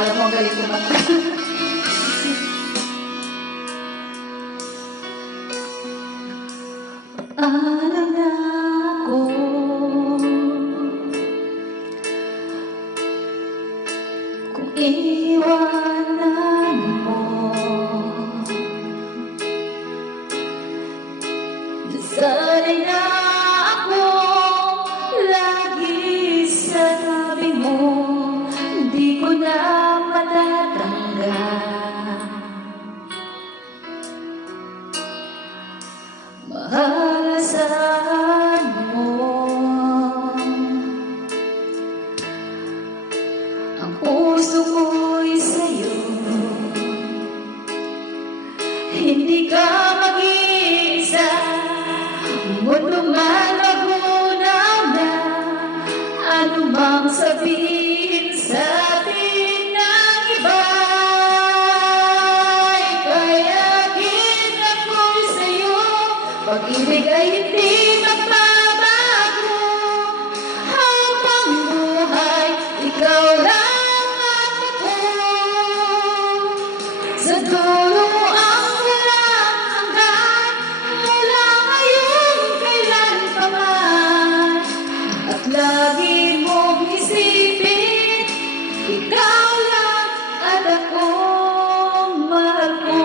Alam mo, ang galing kumanta. Alam na ako kung iwanan mo, nasanay na ako lagi sa tabi mo, di ko na matatanggal. Mahalasan mo ang puso ko'y sa'yo, hindi ka mag-iisa, mundo man magunaw na, ano mang sabihin sa atin ng iba, ipayagin ako'y sa'yo, pag-ibig ay hindi magbabago, habang buhay, ikaw lang at ako, sa dulo ang walang hanggan, mula ngayon kailan pa man, at lagi mong isipin, ikaw lang at ako, mahal ko.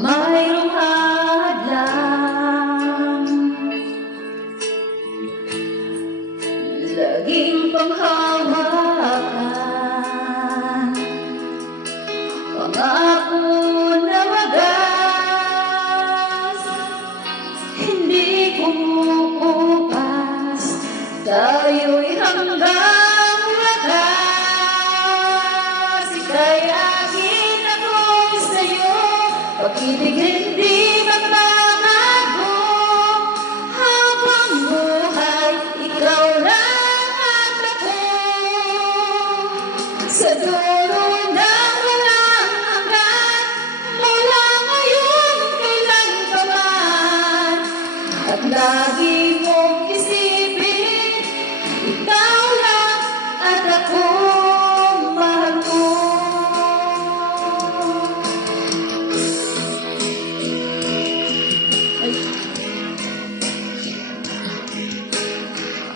Mayroong hadlang, laging panghawakan, pangako na wagas, hindi kumukupas, tayo'y hanggang wakas, ikayagin ako sa'yo, pag-ibig hindi magbabago, habang buhay, ikaw lang at ako, sa dulo ng walang hanggan, mula ngayon kailan pa man, at lagi mong isipin, ikaw lang at ako, mahal ko.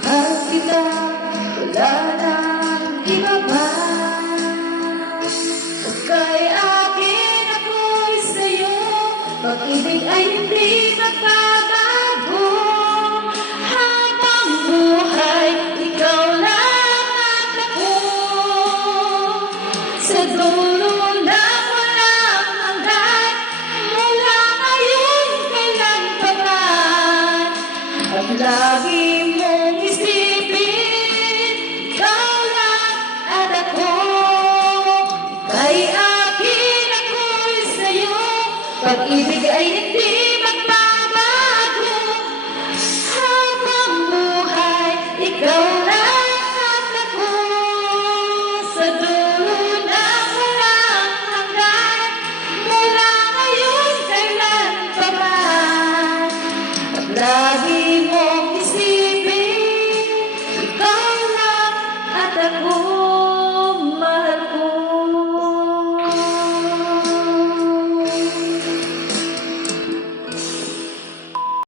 Mahal kita, wala nang iba pa, pagka'y akin ako'y sa'yo, pag-ibig ay hindi magbabago, habang buhay, ikaw lang at ako, sa dulo ng walang hanggan, mula ngayon kailan pa man, at lagi